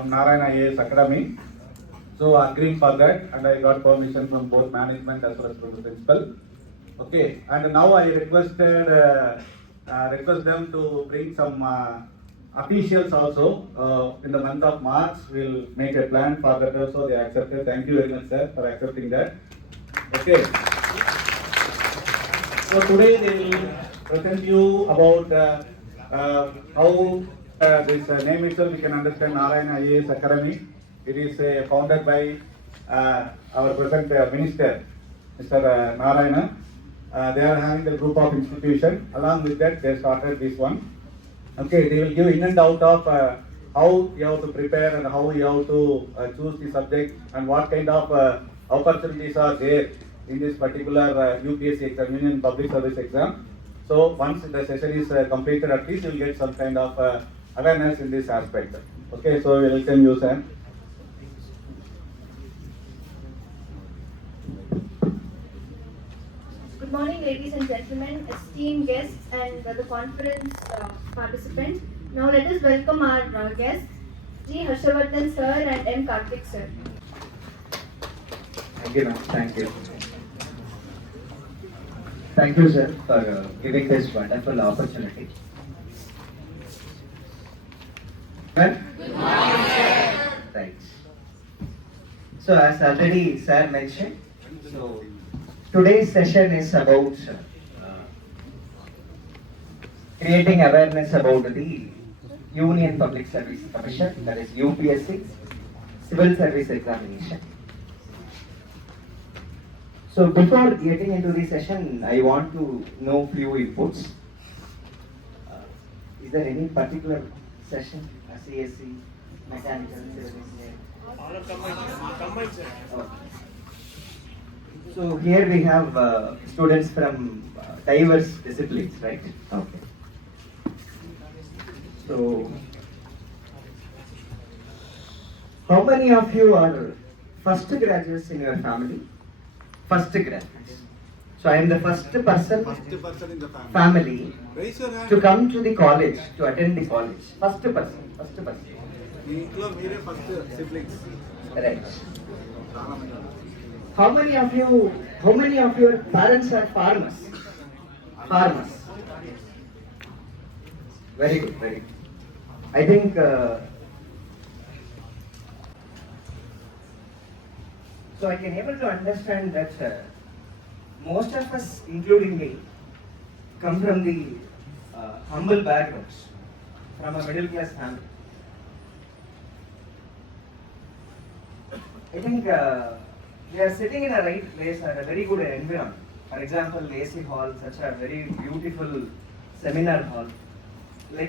from Narayana IAS Academy. So agreeing for that, and I got permission from both management as well as from the principal. Okay, and now I request them to bring some officials also in the month of March. We'll make a plan for that also. They accepted. Thank you very much, sir, for accepting that. Okay. So today they will present you about how this name itself we can understand Narayana IAS Academy. It is founded by our present minister, Mr. Narayana. They are having a group of institution. Along with that, they started this one. Okay, they will give in and out of how you have to prepare and how you have to choose the subject and what kind of opportunities are there in this particular UPSC exam, Union Public Service exam. So once the session is completed, at least you will get some kind of awareness in this aspect. Okay, so we welcome you, sir. Good morning, ladies and gentlemen, esteemed guests and the conference participants. Now let us welcome our guests, G. Harshavardhan sir and M. Karthik sir. Thank you, ma'am. Thank you. Thank you, sir, for giving this wonderful opportunity. Good morning, sir. Right. So, as already sir mentioned, so today's session is about creating awareness about the Union Public Service Commission, that is UPSC, Civil Service Examination. So before getting into the session, I want to know few inputs. Is there any particular session, CSC, mechanical, civil engineering? All are combined, sir. Okay. So here we have students from diverse disciplines, right? Okay. So, how many of you are first graduates in your family? First graduates. So I am the first person in the family Raise your hand. to come to the college, to attend the college. First person. First siblings. Right. How many of your parents are farmers? Farmers. Very good, very good. I think so I can able to understand that most of us, including me, come from the humble backgrounds, from a middle class family. I think we are sitting in a right place at a very good environment. For example, AC hall, such a very beautiful seminar hall. I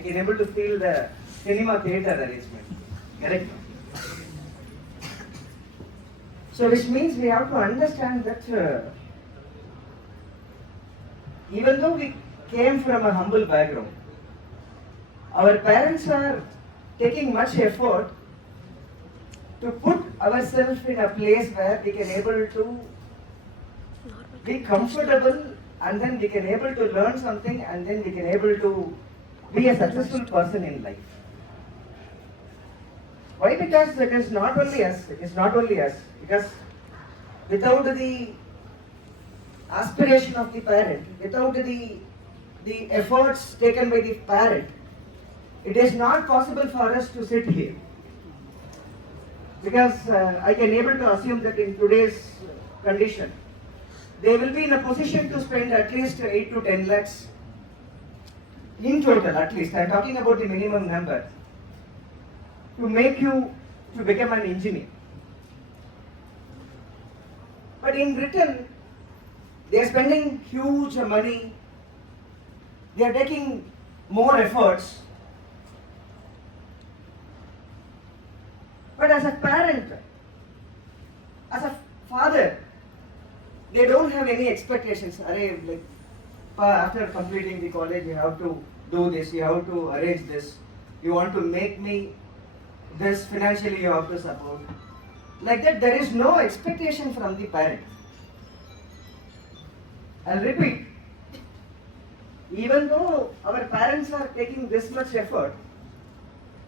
can able to feel the cinema theater arrangement. Correct? So which means we have to understand that even though we came from a humble background, our parents are taking much effort to put ourselves in a place where we can able to be comfortable, and then we can able to learn something, and then we can able to be a successful person in life. Why? Because it is not only us, because without the aspiration of the parent, without the efforts taken by the parent, it is not possible for us to sit here. Because I can able to assume that in today's condition, they will be in a position to spend at least 8 to 10 lakhs in total, at least. I am talking about the minimum number to make you to become an engineer. But in return, they are spending huge money, they are taking more efforts. But as a parent, as a father, they don't have any expectations. Like, after completing the college, you have to do this, you have to arrange this, you want to make me this, financially you have to support. Like that, there is no expectation from the parent. I'll repeat, even though our parents are taking this much effort,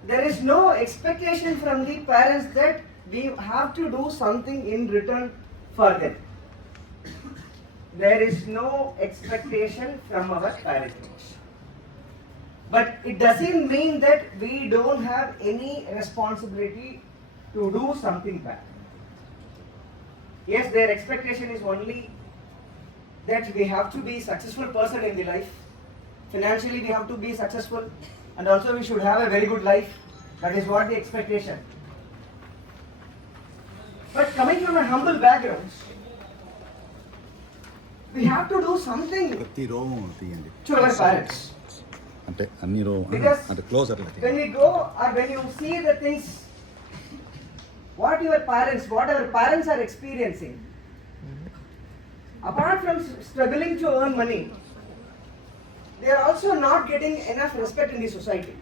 there is no expectation from the parents that we have to do something in return for them. There is no expectation from our parents. But it doesn't mean that we don't have any responsibility to do something back. Yes, their expectation is only that we have to be a successful person in the life. Financially we have to be successful, and also we should have a very good life. That is what the expectation. But coming from a humble background, we have to do something ప్రతి రోగం తీయండి to our parents. అంటే అన్ని రోగం Because అంటే close అట్లా when we go or when you see the things, what our parents are experiencing, apart from struggling to earn money, they are also not getting enough respect in the society.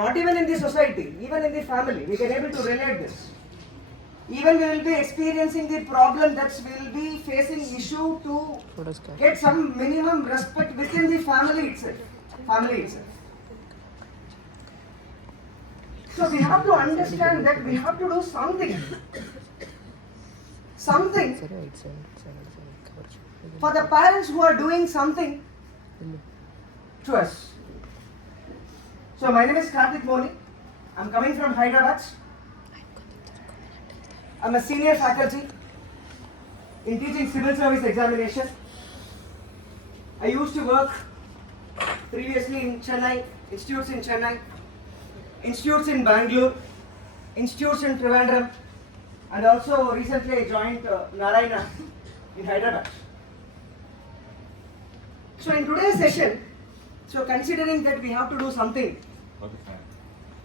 Not even in the society, even in the family, we can able to relate this. Even we will be experiencing the problem that we will be facing issue to get some minimum respect within the family itself. So we have to understand that we have to do something for the parents who are doing something to us. So my name is Karthik Moni. I'm coming from Hyderabad. I'm a senior faculty in teaching civil service examination. I used to work previously in Chennai, institutes in Chennai, institutes in Bangalore, institutes in Trivandrum, and also recently I joined Narayana in Hyderabad. So in today's session, so considering that we have to do something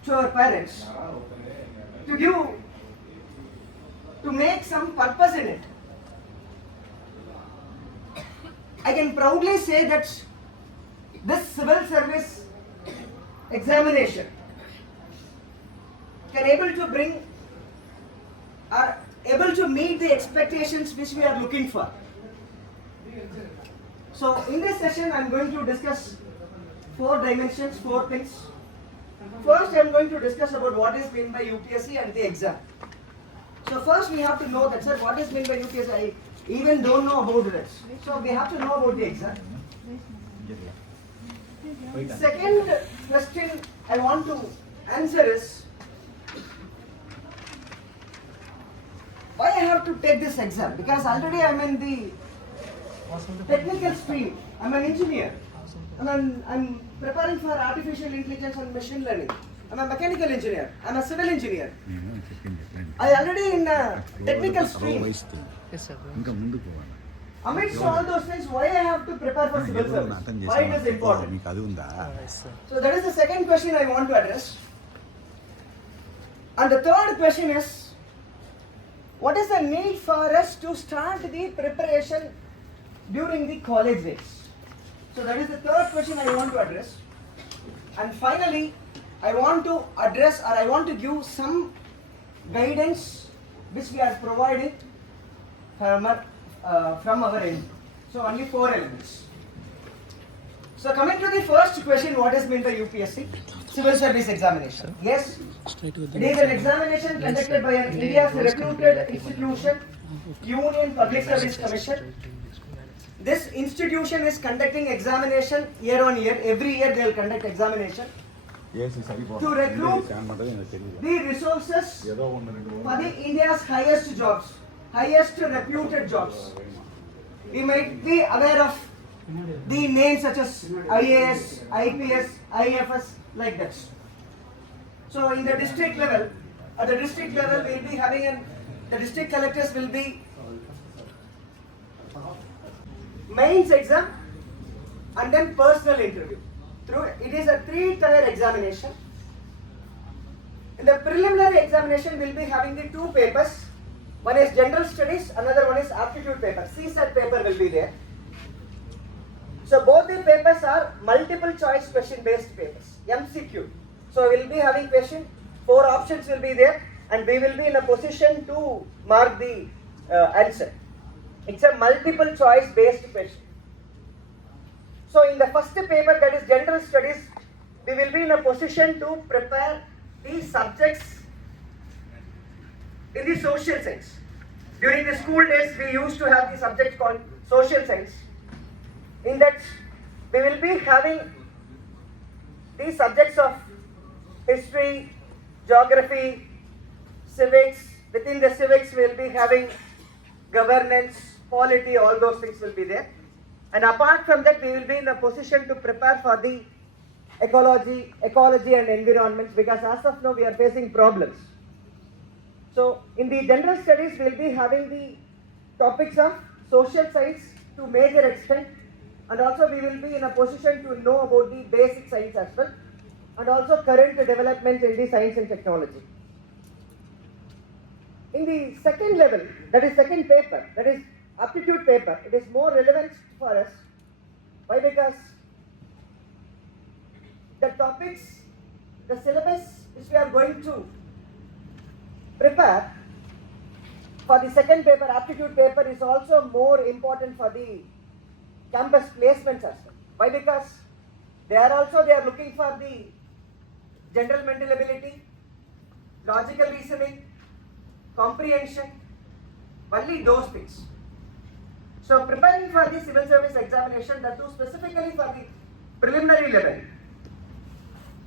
to our parents, to make some purpose in it, I can proudly say that this civil service examination can able to bring or able to meet the expectations which we are looking for. So in this session I am going to discuss 4 dimensions, 4 things. First I am going to discuss about what is meant by UPSC and the exam. So first we have to know that, sir, what is meant by UPSC? I even don't know about this. So we have to know about the exam. Second question I want to answer is, why I have to take this exam? Because already I am in the technical stream. I am an engineer. I'm preparing for artificial intelligence and machine learning. I'm a mechanical engineer. I'm a civil engineer. I already in a technical stream. ఇంకా ముందు పోవాలి Amidst all those things, why I have to prepare for civil service? Why it is important? మీకు అది ఉందా So that is the second question I want to address. And the third question is, what is the need for us to start the preparation during the college days? So that is the third question I want to address. And finally, I want to address, or I want to give some guidance which we are providing from our end. So only 4 elements. So coming to the first question, what is meant by UPSC? Civil Service Examination. Yes, it is an examination conducted by an India's reputed institution, Union Public Service Commission. This institution is conducting examination year on year. Every year they will conduct examination AC సరిపోదు to recruit ఏమంటది నాకు తెలియదు the resources ఏదో ఉన్న 2 for the India's highest jobs, highest reputed jobs. We might be aware of the names such as IAS, IPS, IFS, like that. So in the district level, at the district level we will be having the district collectors will be mains exam and then personal interview. It is a 3-tier examination. In the preliminary examination we will be having the 2 papers. One is general studies, another one is aptitude paper. CSAT paper will be there. So both the papers are multiple choice question based papers, MCQ. So we will be having question, 4 options will be there, and we will be in a position to mark the answer. It's a multiple choice based question. So in the first paper, that is general studies, we will be in a position to prepare these subjects in the social science. During the school days, we used to have the subject called social science. In that, we will be having these subjects of history, geography, civics. Within the civics, we will be having governance, polity, all those things will be there. And apart from that, we will be in a position to prepare for the ecology and environments, because as of now we are facing problems. So in the general studies, we will be having the topics of social science to major extent, and also we will be in a position to know about the basic science as well, and also current developments in the science and technology. In the second level, that is second paper, that is aptitude paper, it is more relevant for us. Why? Because the topics, the syllabus which we are going to prepare for the second paper, aptitude paper, is also more important for the campus placements as well. Why? Because they are looking for the general mental ability, logical reasoning, comprehension, only those things. So preparing for the civil service examination, that too specifically for the preliminary level,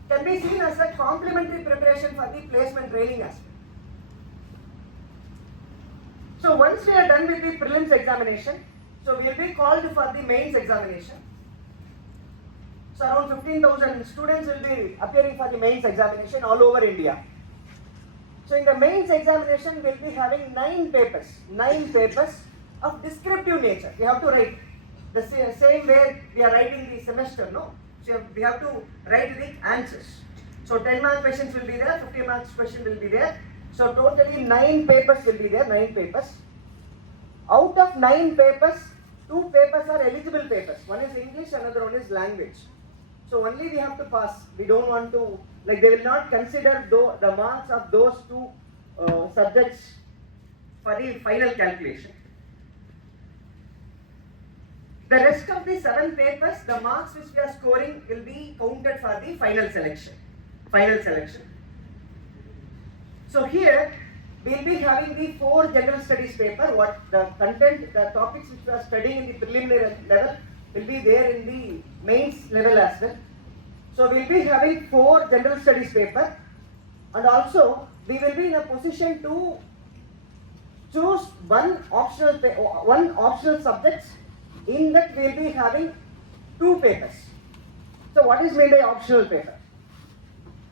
can be seen as a complementary preparation for the placement training aspect. So once we are done with the prelims examination, so we will be called for the mains examination. So around 15,000 students will be appearing for the mains examination all over India. So in the mains examination, we will be having 9 papers of descriptive nature. We have to write the same way we are writing the semester, no? So we have to write the answers. So 10 mark questions will be there, 50 marks question will be there. So totally 9 papers will be there, 9 papers. Out of 9 papers, 2 papers are eligible papers. One is English, another one is language. So only we have to pass. We don't want to, like, they will not consider the marks of those 2 subjects for the final calculation. The rest of the 7 papers, the marks which we are scoring will be counted for the final selection. So here we will be having the 4 general studies paper. What the content, the topics which we are studying in the preliminary level will be there in the mains level as well. So we will be having 4 general studies paper, and also we will be in a position to choose one optional subjects. In that we will be having 2 papers. So what is meant by optional paper?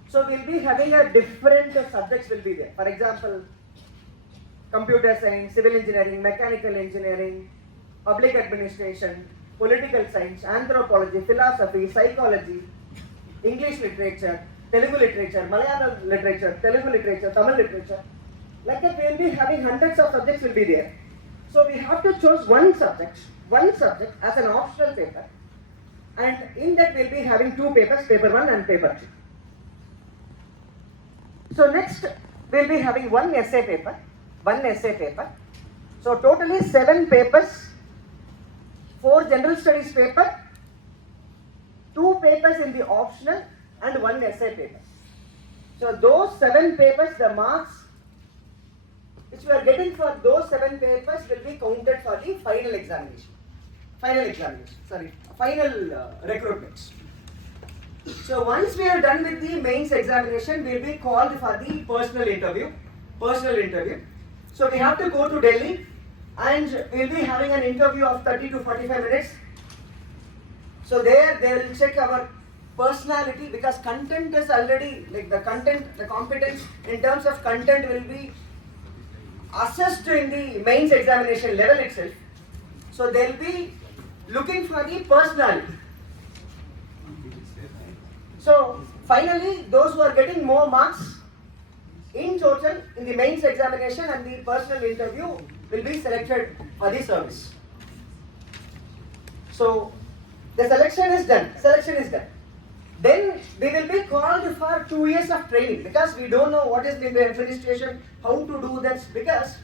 So we will be having a different subjects will be there. For example, computer science, civil engineering, mechanical engineering, public administration, political science, anthropology, philosophy, psychology, English literature, Telugu literature, Malayalam literature, Telugu literature, Tamil literature. Like that we will be having hundreds of subjects will be there. So we have to choose one subject as an optional paper, and in that we will be having 2 papers, paper 1 and paper 2. So next we will be having one essay paper. So totally 7 papers, 4 general studies paper, 2 papers in the optional, and 1 essay paper. So those 7 papers, the marks which we are getting for those 7 papers will be counted for the final recruitment. So once we are done with the mains examination, we will be called for the personal interview. So we have to go to Delhi, and we will be having an interview of 30 to 45 minutes. So there they will check our personality, because content is already, like the competence in terms of content will be assessed in the mains examination level itself. So they will be looking for the personality. So finally, those who are getting more marks in total in the mains examination and the personal interview will be selected for the service. So the selection is done. Then we will be called for 2 years of training, because we don't know what is the administration, how to do that, because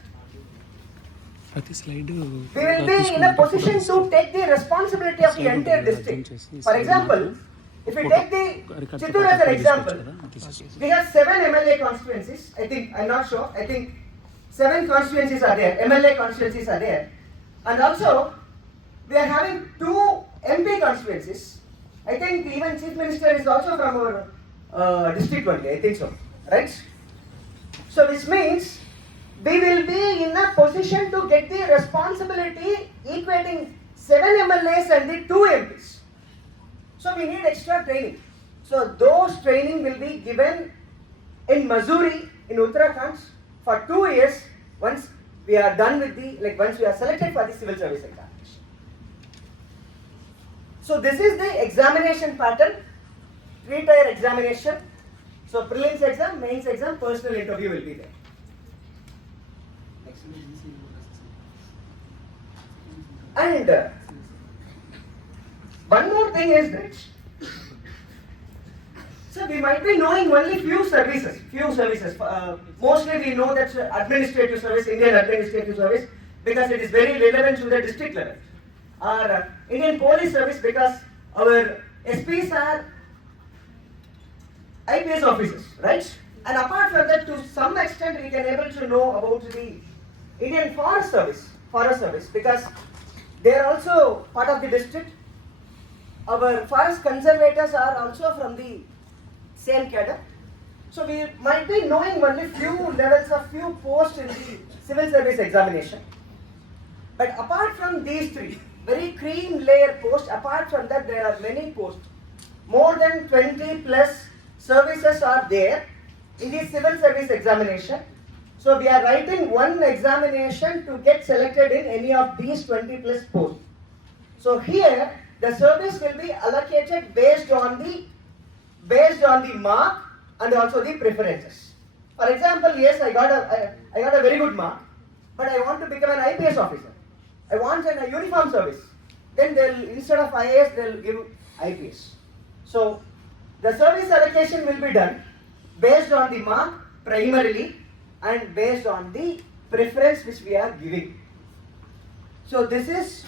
we will be in a position to take the responsibility of the entire district. For example, If we take the Chittoor as an example, we have 7 MLA constituencies. I think, I'm not sure, I think 7 constituencies are there, MLA constituencies are there. And also, we are having 2 MP constituencies. I think even Chief Minister is also from our district only, I think so, right? So which means we will be in a position to get the responsibility equating 7 MLAs and the 2 MPs. So we need extra training. So those training will be given in Missouri, in Uttarakhand for 2 years once we are done with once we are selected for the civil service examination. So this is the examination pattern, 3-tier examination. So prelims exam, mains exam, personal interview will be there. And one more thing is that, so we might be knowing only few services. Mostly we know that administrative service, Indian administrative service, because it is very relevant to the district level. Or Indian police service, because our SPs are IPS officers, right? And apart from that, to some extent, we can able to know about the Indian Forest Service, because they are also part of the district. Our forest conservators are also from the same cadre. So we might be knowing only few levels of few posts in the civil service examination. But apart from these 3, very cream layer posts, apart from that there are many posts. More than 20 plus services are there in the civil service examination. So we are writing one examination to get selected in any of these 20 plus posts. So here the service will be allocated based on the mark and also the preferences. For example, yes, I got a very good mark, but I want to become an IPS officer. I want a uniform service. Then they'll, instead of IAS, they'll give IPS. So the service allocation will be done based on the mark primarily and based on the preference which we are giving. So this is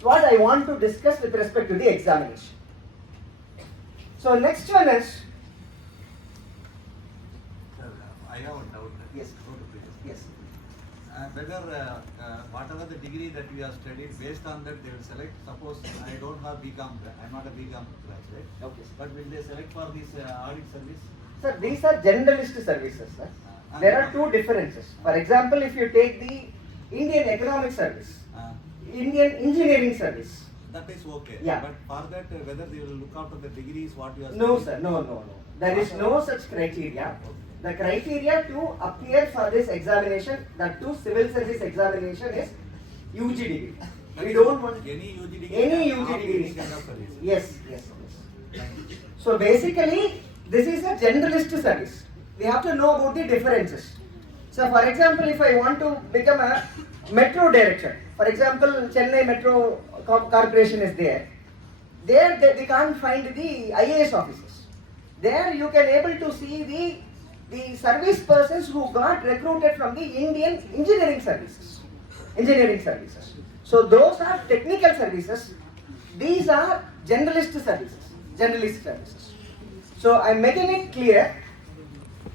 what I want to discuss with respect to the examination. So next one is, I have a doubt. Yes. Yes. Whether whatever the degree that we have studied, based on that they will select. Suppose I don't have BCom, I'm not a BCom graduate. Okay. But will they select for this audit service? Sir, these are generalist services, sir. There are 2 differences. For example, if you take the Indian Economic Service, Indian Engineering Service. That is okay. Yeah. But for that, whether they will look after the degrees, what you are No, studying? sir. No. There is no such criteria. The criteria to appear for this examination, that too civil service examination, is UG degree. We don't want any UG degree. any UG after degree. this kind of service. Yes. So basically, this is a generalist service. We have to know about the differences. So for example, if I want to become a metro director, for example, Chennai Metro Corporation is there. There we can't find the IAS officers. There you can able to see the service persons who got recruited from the Indian engineering services. So those are technical services. These are generalist services. So I'm making it clear.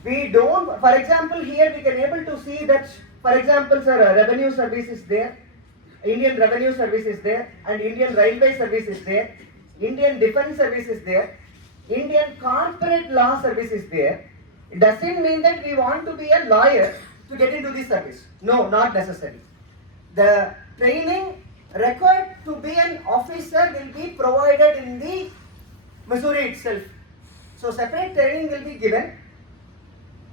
We don't, for example, here we can able to see that, for example, sir, revenue service is there, Indian Revenue Service is there, and Indian Railway Service is there, Indian Defence Service is there, Indian Corporate Law Service is there. It doesn't mean that we want to be a lawyer to get into this service. No, not necessary. The training required to be an officer will be provided in the Missouri itself. So separate training will be given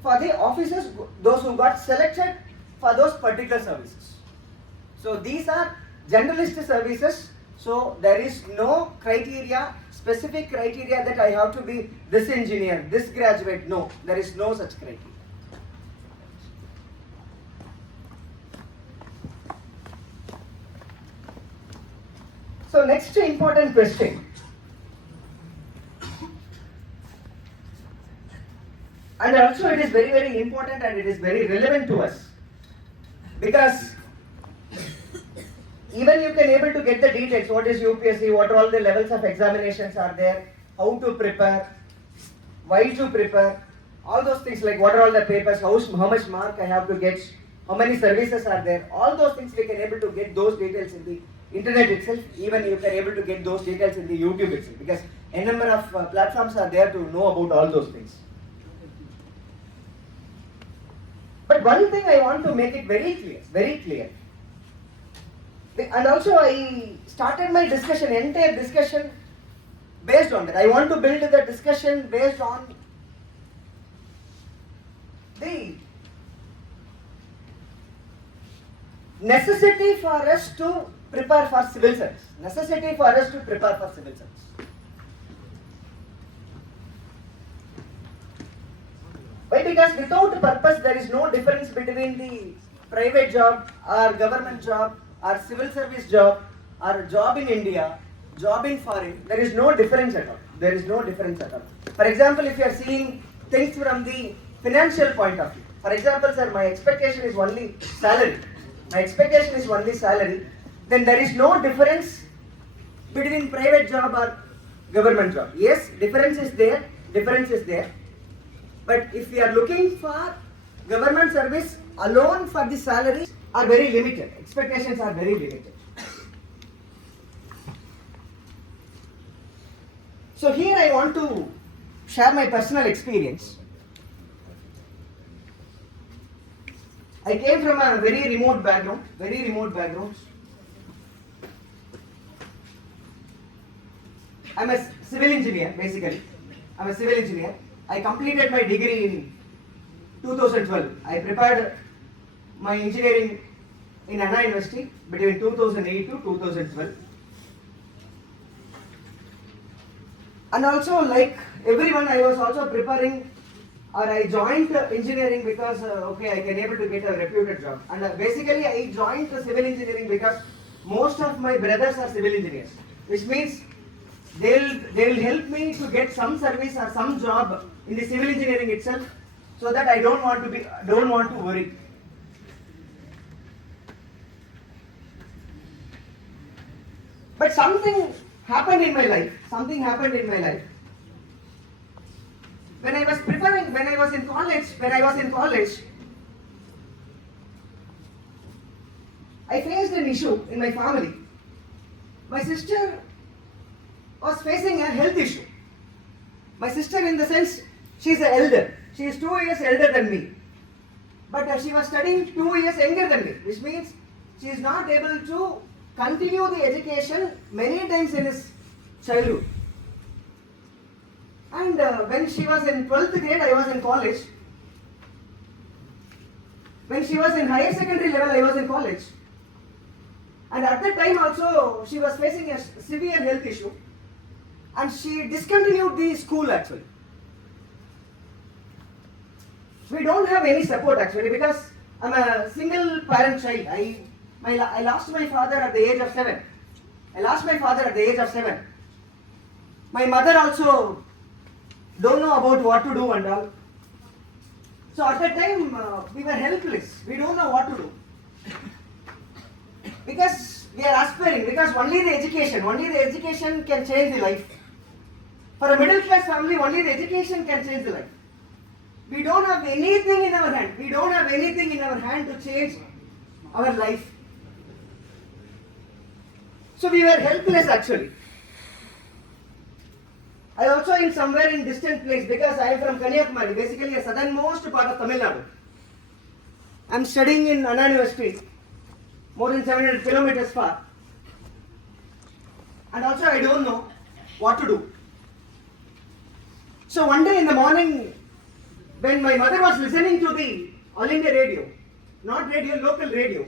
for the officers, those who got selected for those particular services. So these are generalist services. So there is no criteria, specific criteria that I have to be this engineer, this graduate. No, there is no such criteria. So next important question. And also it is very, very important and it is very relevant to us. Because even you can able to get the details, what is UPSC, what all the levels of examinations are there, how to prepare, why to prepare, all those things like what are all the papers, how much mark I have to get, how many services are there, all those things we can able to get those details in the internet itself, even you can able to get those details in the YouTube itself, because a number of platforms are there to know about all those things. But one thing I want to make it very clear. And also I started my discussion, entire discussion based on that. I want to build the discussion based on the necessity for us to prepare for civil service. Necessity for us to prepare for civil service. Why? Because without purpose there is no difference between the private job or government job or civil service job or job in India, job in foreign. There is no difference at all. There is no difference at all. For example, if you are seeing things from the financial point of view. For example, sir, my expectation is only salary. My expectation is only salary. Then there is no difference between private job or government job. Yes, difference is there. Difference is there. But if we are looking for government service alone for the salary are very limited. Expectations are very limited. So here I want to share my personal experience. I came from a very remote background. I'm a civil engineer, basically. I'm a civil engineer. I completed my degree in 2012. I prepared my engineering in Anna University between 2008 to 2012. And also, like everyone, I was also preparing, or I joined engineering because okay, I can able to get a reputed job. And basically, I joined the civil engineering because most of my brothers are civil engineers, which means they will help me to get some service or some job in the civil engineering itself, so that I don't want to worry. But something happened in my life. When I was in college, I faced an issue in my family. My sister was facing a health issue. My sister, in the sense, she is an elder. She is 2 years elder than me. But she was studying 2 years younger than me, which means she is not able to continue the education many times in his childhood. And when she was in 12th grade, I was in college. When she was in higher secondary level, I was in college. And at that time also, she was facing a severe health issue. And she discontinued the school actually. We don't have any support actually, because I'm a single parent child. I lost my father at the age of 7. My mother also don't know about what to do and all. So at that time we were helpless. We don't know what to do. Because we are aspiring, because only the education can change the life. For a middle class family, only the education can change the life. We don't have anything in our hand. To change our life. So we were helpless actually. I also in somewhere in distant place, because I am from Kanyakumari, basically a southernmost part of Tamil Nadu. I am studying in Anna University, more than 700 kilometers far. And also I don't know what to do. So one day in the morning, when my mother was listening to the All India radio, not radio, local radio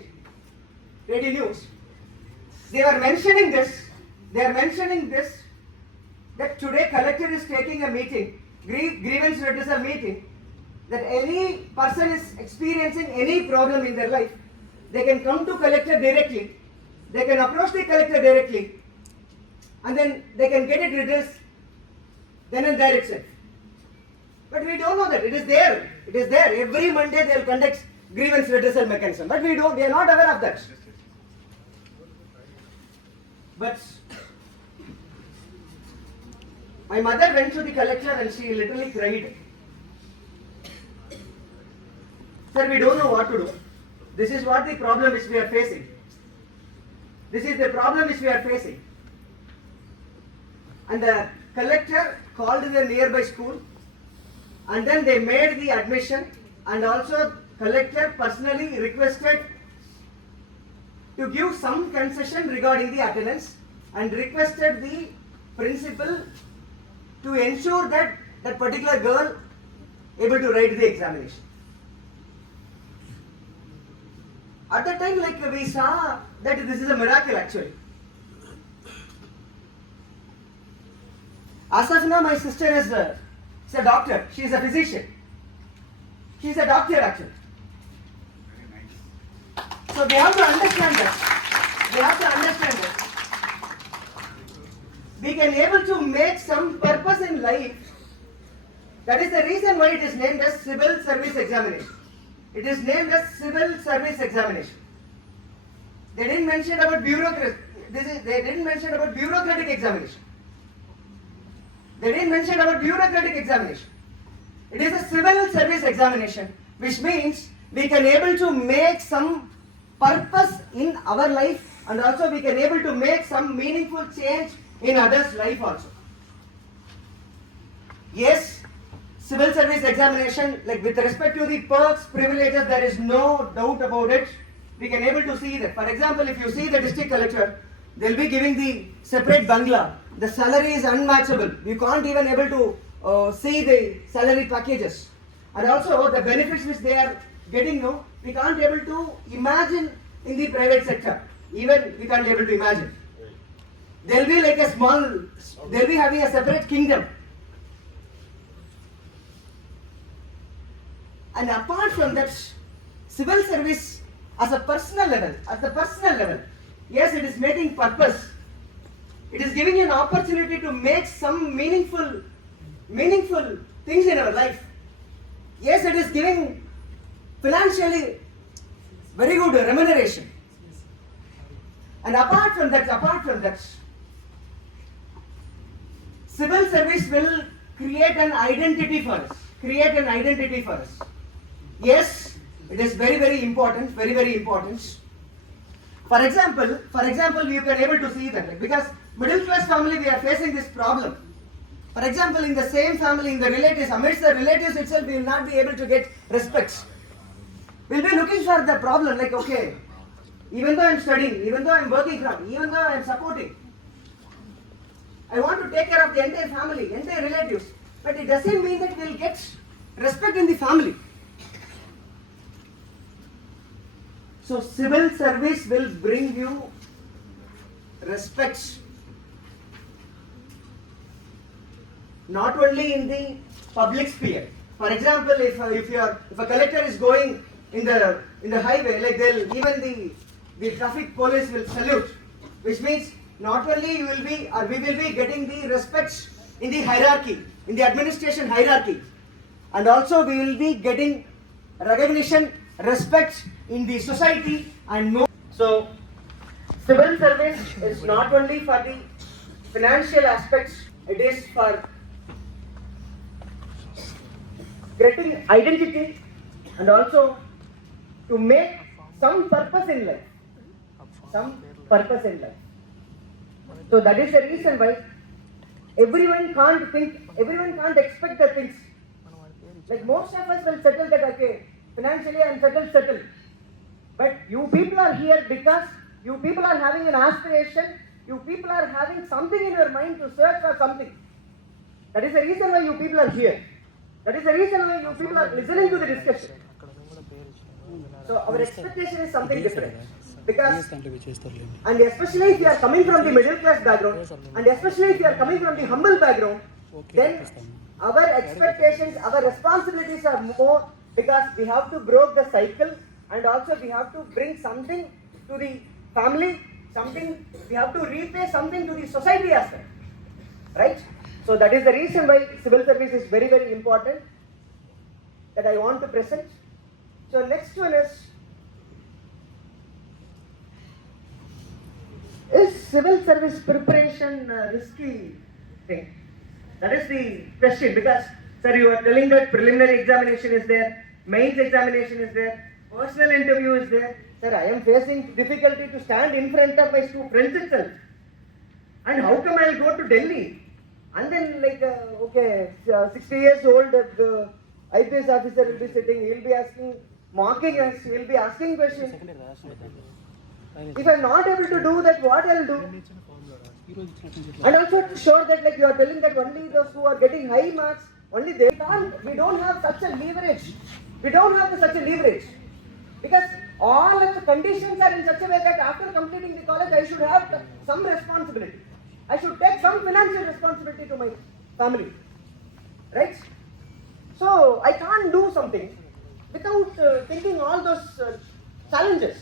news, they are mentioning this, that today collector is taking a meeting, grievance redressal meeting, that any person is experiencing any problem in their life, they can come to collector directly, they can approach the collector directly, and then they can get it redressed then and there itself. But we don't know that. It is there. Every Monday they will conduct grievance redressal mechanism. But we are not aware of that. My mother went to the collector and she literally cried. Sir, we don't know what to do. This is what the problem which we are facing. This is the problem which we are facing. And the collector called the nearby school, and then they made the admission, and also collector personally requested to give some concession regarding the attendance and requested the principal to ensure that that particular girl able to write the examination. At that time, like, we saw that this is a miracle actually. As of now, my sister is a doctor. She is a physician. She is a doctor actually. So they have to understand that. They have to understand that. We can able to make some purpose in life. That is the reason why it is named as civil service examination. It is named as civil service examination. They didn't mention about bureaucracy. They didn't mention about bureaucratic examination. They didn't mention about bureaucratic examination. It is a civil service examination, which means we can able to make some purpose in our life, and also we can able to make some meaningful change in others' life also. Yes, civil service examination, like with respect to the perks, privileges, there is no doubt about it. We can able to see that. For example, if you see the district collector, they'll be giving the separate bangla. The salary is unmatchable. You can't even able to see the salary packages. And also the benefits which they are getting now, we can't able to imagine in the private sector. Even we can't able to imagine. They'll be like a small, they'll be having a separate kingdom. And apart from that, civil service as a personal level, yes, it is making purpose. It is giving you an opportunity to make some meaningful things in our life. Yes, it is giving financially very good remuneration. And apart from that, civil service will create an identity for us. Yes, it is very important. For example, you can able to see that, because middle class family, we are facing this problem. For example, in the same family, in the relatives, amidst the relatives itself, we will not be able to get respect. We'll be looking for the problem, like, okay, even though I'm studying, even though I'm working from, even though I'm supporting, I want to take care of the entire family, entire relatives, but it doesn't mean that we'll get respect in the family. So civil service will bring you respect, not only in the public sphere. For example, if a collector is going in the highway, like the traffic police will salute, which means not only we will be getting the respect in the hierarchy, in the administration hierarchy, and also we will be getting recognition, respect in the society, and no. So civil service is not only for the financial aspects, it is for getting identity and also to make some purpose in life. So that is the reason why everyone can't expect the things. Like most of us will settle that, okay, financially I am settled. But you people are here because you people are having an aspiration, you people are having something in your mind to search for something. That is the reason why you people are here. That is the reason why you people are listening to the discussion. So our expectation is something different. Because, and especially if you are coming from the middle class background, and especially if you are coming from the humble background, then our expectations, our responsibilities are more, because we have to break the cycle, and also we have to bring something to the family, we have to repay something to the society as well. Right? So that is the reason why civil service is very important that I want to present. So next one is civil service preparation risky thing? That is the question, because sir, you are telling that preliminary examination is there, mains examination is there, personal interview is there. Sir, I am facing difficulty to stand in front of my two friends itself. And how come I'll go to Delhi? And then 60 years old, the IPS officer will be sitting, he will be asking, mocking us, he will be asking questions. If I'm not able to do that, what I'll do? And also to show that you are telling that only those who are getting high marks, only they can't, we don't have such a leverage. We don't have such a leverage. Because all of the conditions are in such a way that after completing the college, I should have some responsibility. I should take some financial responsibility to my family. Right? So I can't do something without thinking all those challenges.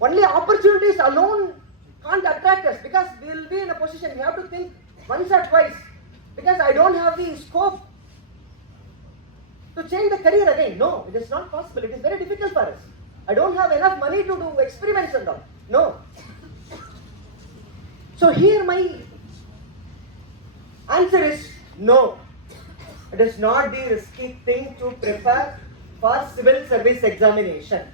Only opportunities alone can't attract us, because we will be in a position, we have to think once or twice, because I don't have the scope to change the career again. No, it is not possible. It is very difficult for us. I don't have enough money to do experiments and all. No. So here my answer is no. It is not the risky thing to prepare for civil service examination.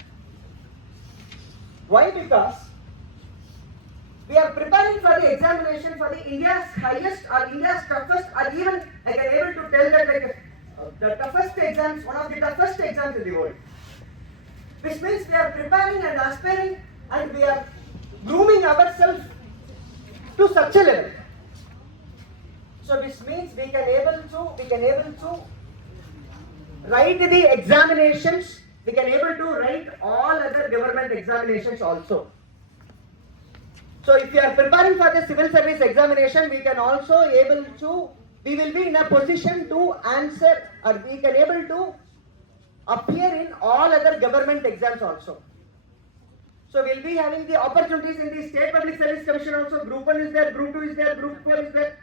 Why? Because we are preparing for the examination for the India's highest or India's toughest, or even I can able to tell that the toughest exams, one of the toughest exams in the world. Which means we are preparing and aspiring, and we are grooming ourselves to such a level. So which means we can able to write the examinations, we can able to write all other government examinations also. So if you are preparing for the civil service examination, we will be in a position to answer, or we can able to appear in all other government exams also. So we'll be having the opportunities in the State Public Service Commission also. Group 1 is there, Group 2 is there, Group 4 is there.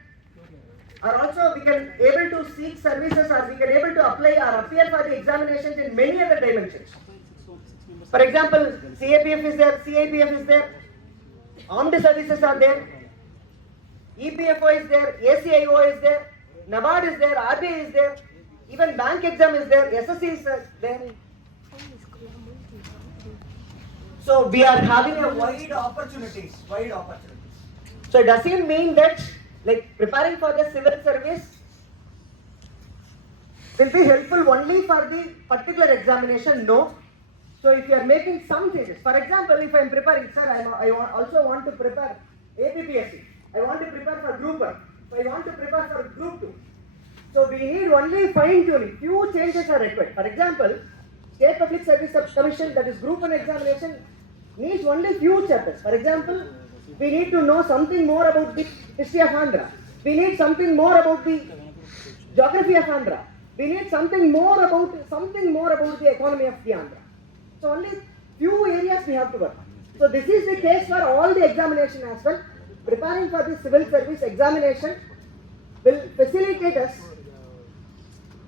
Or also we can able to seek services, or we can able to apply or appear for the examinations in many other dimensions. For example, CAPF is there, CIPF is there, armed services are there, EPFO is there, ACIO is there, NABARD is there, RBI is there, even bank exam is there, SSC is there. So we are having a wide opportunities. So it doesn't mean that preparing for the civil service will be helpful only for the particular examination. No. So if you are making some changes, for example, if I am preparing, sir, I also want to prepare APPSC, I want to prepare for Group 1, so I want to prepare for Group 2. So we need only fine tuning, few changes are required. For example, State Public Service Commission, that is Group 1 examination, needs only few chapters. For example, we need to know something more about the history of Andhra. We need something more about the geography of Andhra. We need something more about the economy of the Andhra. So only few areas we have to work. So this is the case for all the examination as well. Preparing for the civil service examination will facilitate us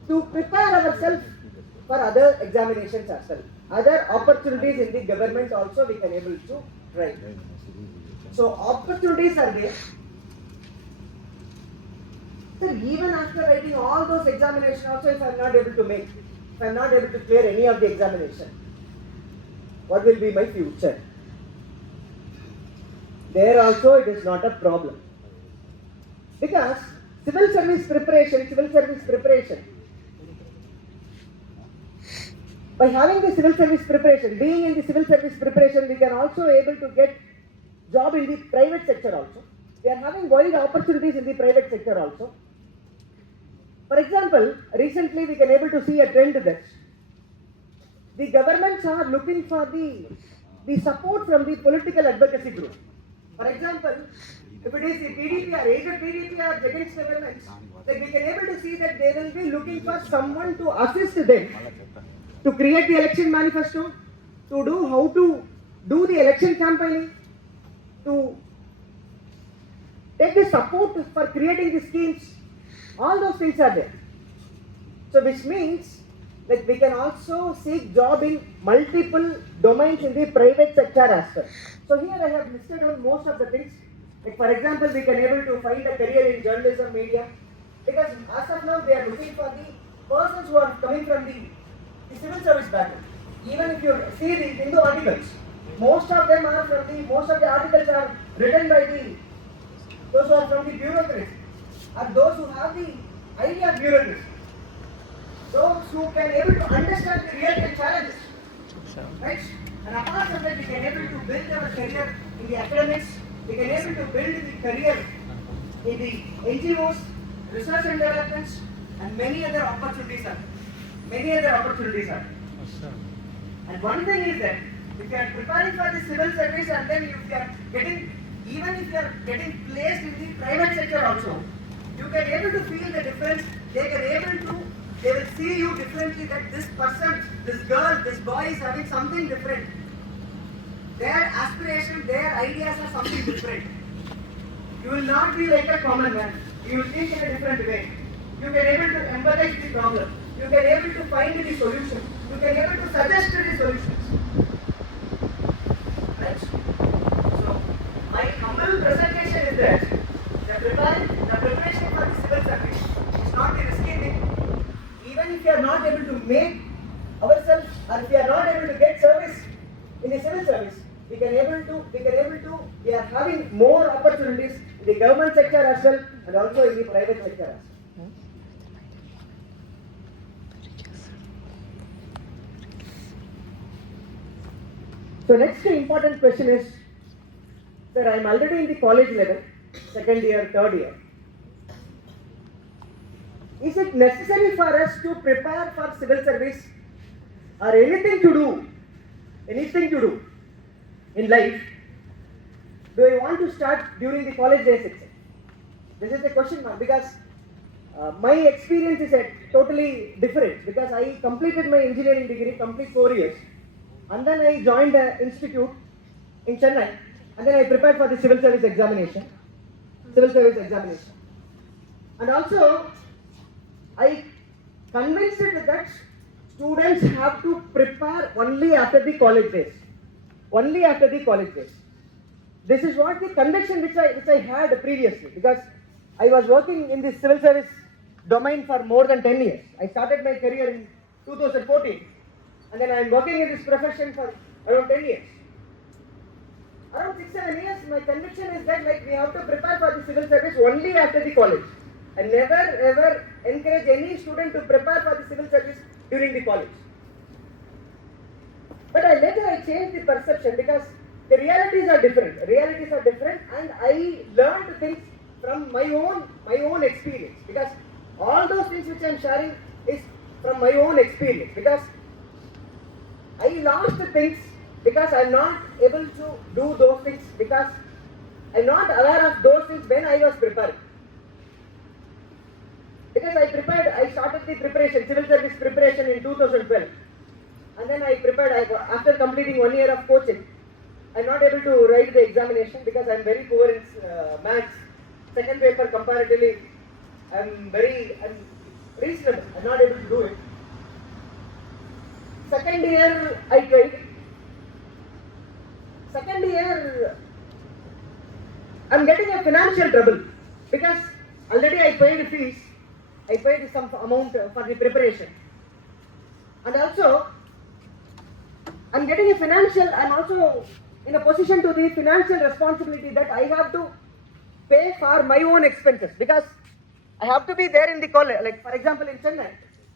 to prepare ourselves for other examinations as well. Other opportunities in the government also we can able to write. So opportunities are there. So even after writing all those examinations also, if I am not able to clear any of the examination, what will be my future? There also it is not a problem. Because civil service preparation, by having the civil service preparation, being in the civil service preparation, we can also able to get job in the private sector also. We are having wide opportunities in the private sector also. For example, recently we can able to see a trend that the governments are looking for the support from the political advocacy group. For example, if it is the PDP or either PDP or against governments, then we can able to see that they will be looking for someone to assist them to create the election manifesto, to do how to do the election campaigning, to take the support for creating the schemes. All those things are there. So which means that we can also seek job in multiple domains in the private sector as well. So here I have listed on most of the things. Like for example, we can able to find a career in journalism, media, because as of now they are looking for the persons who are coming from the civil service background. Even if you see the Hindu articles, most of the articles are written by those who are from the bureaucracy, or those who have the idea of bureaucracy. Those who can able to understand the real challenges, right? And apart from that, we can able to build our career in the academics. We can able to build the career in the NGOs, research and developments, and many other opportunities are. And one thing is that if you are preparing for the civil service and then if you are getting, even if you are getting placed in the private sector also, you can able to feel the difference. They will see you differently, that this person, this girl, this boy is having something different. Their aspiration, their ideas are something different. You will not be like a common man. You will think in a different way. You can able to empathize the problem. You can able to find the solution. You can able to suggest the solutions. Right? So, my humble presentation is that the preparation for the civil service is not a risky thing. Even if you are not able to make ourselves, or if you are not able to get service in the civil service, we are having more opportunities in the government sector as well, and also in the private sector as well. So next important question is, sir, I am already in the college level, second year, third year. Is it necessary for us to prepare for civil service or anything to do in life? Do I want to start during the college days itself? This is the question mark, because my experience is totally different, because I completed my engineering degree, complete 4 years, and then I joined an institute in Chennai, and then I prepared for the civil service examination. And also, I convinced it that students have to prepare only after the college days. This is what the conviction which I had previously, because I was working in the civil service domain for more than 10 years. I started my career in 2014, and then I am working in this profession for around 10 years. Around 6-7 years, my conviction is that we have to prepare for the civil service only after the college. I never ever encourage any student to prepare for the civil service during the college. But later I changed the perception, because the realities are different, and I learned things from my own experience, because all those things which I am sharing is from my own experience, because I lost things because I am not able to do those things, because I am not aware of those things when I was preparing. Because I started the preparation, civil service preparation in 2012, and then I prepared, after completing 1 year of coaching, I am not able to write the examination because I am very poor in maths. Second paper comparatively, I am reasonable, I am not able to do it. Second year I tried. Second year I am getting a financial trouble, because already I paid fees. I paid some amount for the preparation, and also I am getting I'm also in a position to the financial responsibility that I have to pay for my own expenses, because I have to be there in the college. Like for example in Chennai,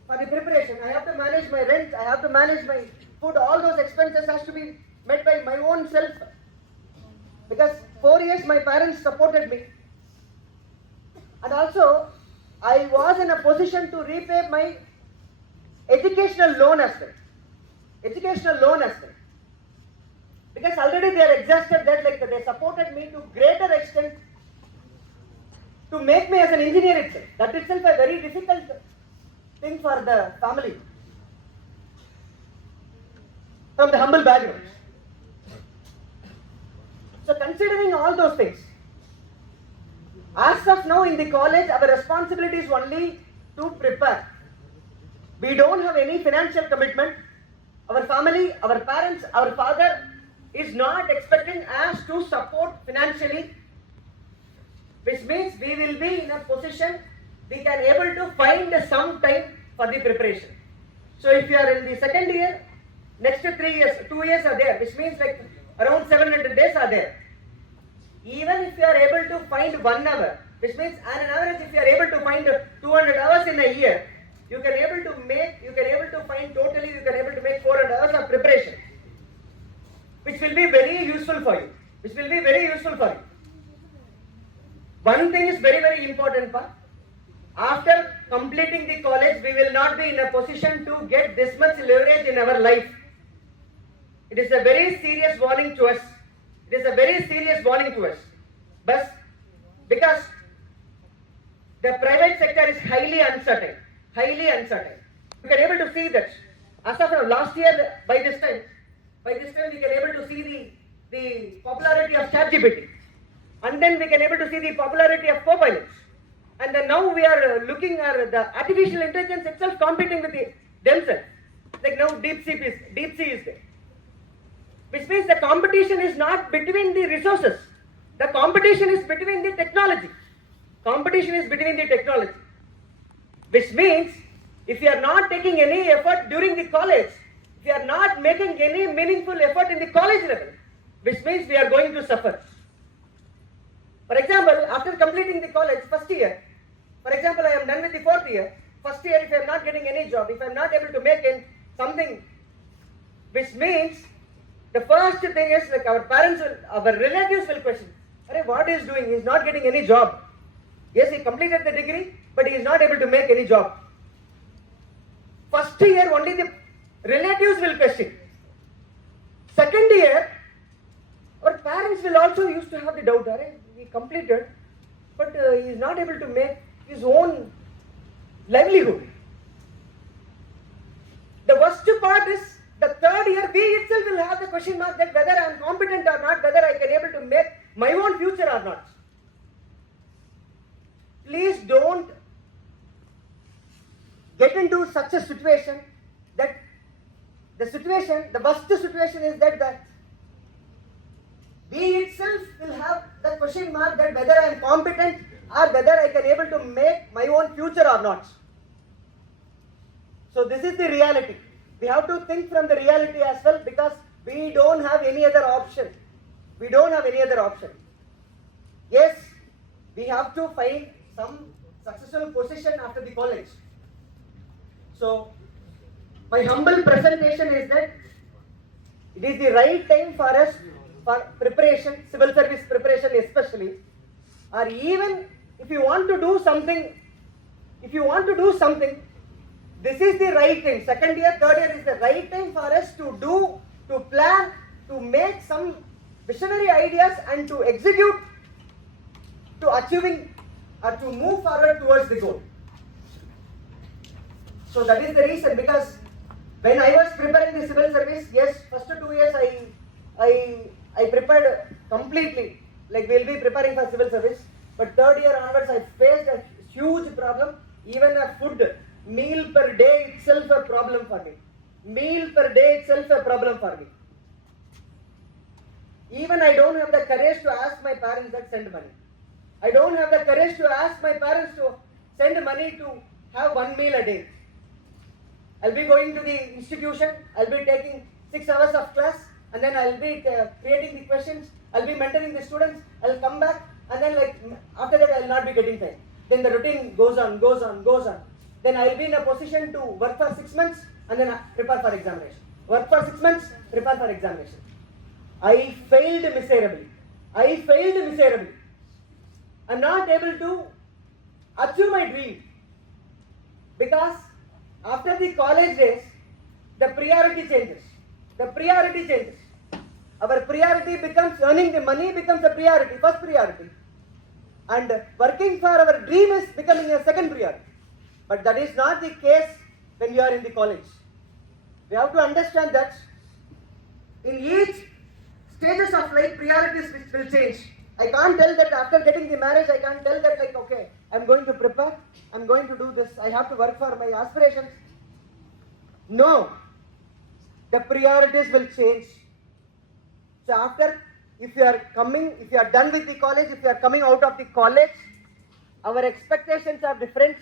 for the preparation, I have to manage my rent, I have to manage my food, all those expenses has to be met by my own self, because 4 years my parents supported me, and also I was in a position to repay my educational loan as well. Because already they are exhausted, that they supported me to greater extent to make me as an engineer itself. That itself a very difficult thing for the family from the humble background. So considering all those things, as of now in the college, our responsibility is only to prepare. We don't have any financial commitment. Our family, our parents, our father is not expecting us to support financially which means we will be in a position we can able to find some time for the preparation. So if you are in the second year, next 3 years, 2 years are there, which means like around 700 days are there. Even if you are able to find 1 hour, which means on an average if you are able to find 200 hours in a year, you can able to find totally, you can able to make 400 hours of preparation, which will be very useful for you. One thing is very, very important part. After completing the college, we will not be in a position to get this much leverage in our life. It is a very serious warning to us. But because the private sector is highly uncertain. You can able to see that. As of last year, by this time we can able to see the popularity of ChatGPT, and then we can able to see the popularity of Copilots, and then now we are looking at the artificial intelligence itself competing with themselves. Like now DeepSeek is there, which means the competition is not between the resources. The competition is between the technology. Which means if you are not taking any effort during the college, if you are not making any meaningful effort in the college level, which means we are going to suffer. For example, after completing the college first year, for example, I am done with the 4th year. First year, if I am not getting any job, if I am not able to make something, which means the first thing is like our parents, our relatives will question, what he is doing? He is not getting any job. Yes, he completed the degree, but he is not able to make any job. First year, only the relatives will question. Second year, our parents will also used to have the doubt, he completed, but he is not able to make his own livelihood. The worst part is the third year, we itself will have the question mark that whether I am competent or not, whether I can able to make my own future or not. Please don't get into such a situation that the worst situation is that we itself will have the question mark that whether I am competent or whether I can able to make my own future or not. So this is the reality. We have to think from the reality as well, because we don't have any other option. Yes, we have to find some successful position after the college. So my humble presentation is that it is the right time for us for preparation, civil service preparation especially, or even if you want to do something, this is the right time. Second year, third year is the right time for us to plan, to make some visionary ideas and to execute, to achieving or to move forward towards the goal. So that is the reason, because when I was preparing the civil service, yes, first 2 years I prepared completely, like we'll be preparing for civil service, but third year onwards I faced a huge problem. Even a food, meal per day itself a problem for me. Even I don't have the courage to ask my parents that send money. I don't have the courage to ask my parents to send money to have 1 meal a day. I'll be going to the institution, I'll be taking 6 hours of class, and then I'll be creating the questions, I'll be mentoring the students, I'll come back, and then like after that I'll not be getting time. Then the routine goes on. Then I'll be in a position to work for 6 months and then prepare for examination. I failed miserably. I'm not able to achieve my dream, because after the college days, the priority changes. Our priority becomes earning the money becomes a priority, first priority. And working for our dream is becoming a second priority. But that is not the case when you are in the college. We have to understand that in each stages of life, priorities will change. I can't tell that after getting the marriage, I can't tell that like, okay, I'm going to prepare, I'm going to do this, I have to work for my aspirations. No, the priorities will change. So after if you are done with the college, if you are coming out of the college, our expectations are different.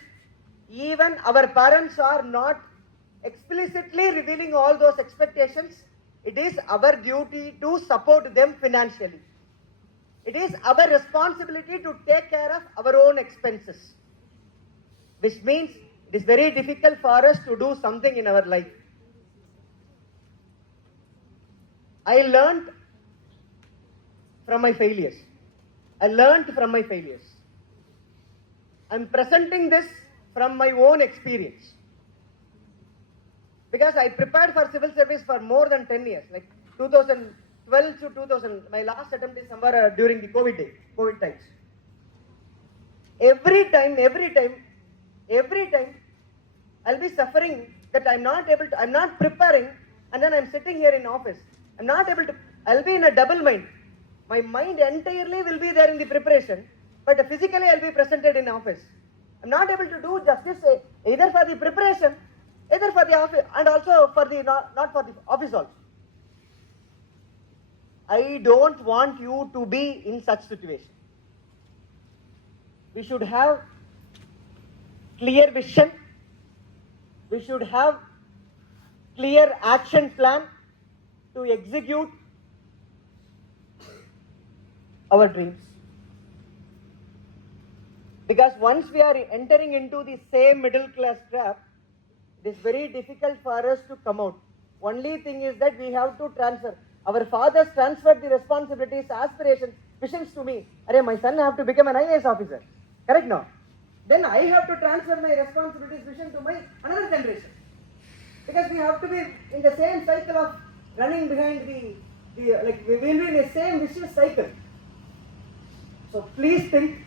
Even our parents are not explicitly revealing all those expectations. It is our duty to support them financially. It is our responsibility to take care of our own expenses, which means it is very difficult for us to do something in our life. I learned from my failures. I'm presenting this from my own experience. Because I prepared for civil service for more than 10 years, like 2012 to 2000. My last attempt is somewhere during the COVID times. Every time, I'll be suffering that I'm not preparing, and then I'm sitting here in office. I'll be in a double mind. My mind entirely will be there in the preparation, but physically I'll be presented in office. I'm not able to do justice either for the preparation, either for the office, and also for the not for the office also. I don't want you to be in such situation. We should have clear vision. We should have clear action plan to execute our dreams. Because once we are entering into the same middle class trap, it is very difficult for us to come out. Only thing is that we have to transfer. Our fathers transferred the responsibilities, aspirations, visions to me. My son have to become an IAS officer. Correct now? Then I have to transfer my responsibilities, vision to my another generation. Because we have to be in the same cycle of running behind we will be in the same vicious cycle. So please think,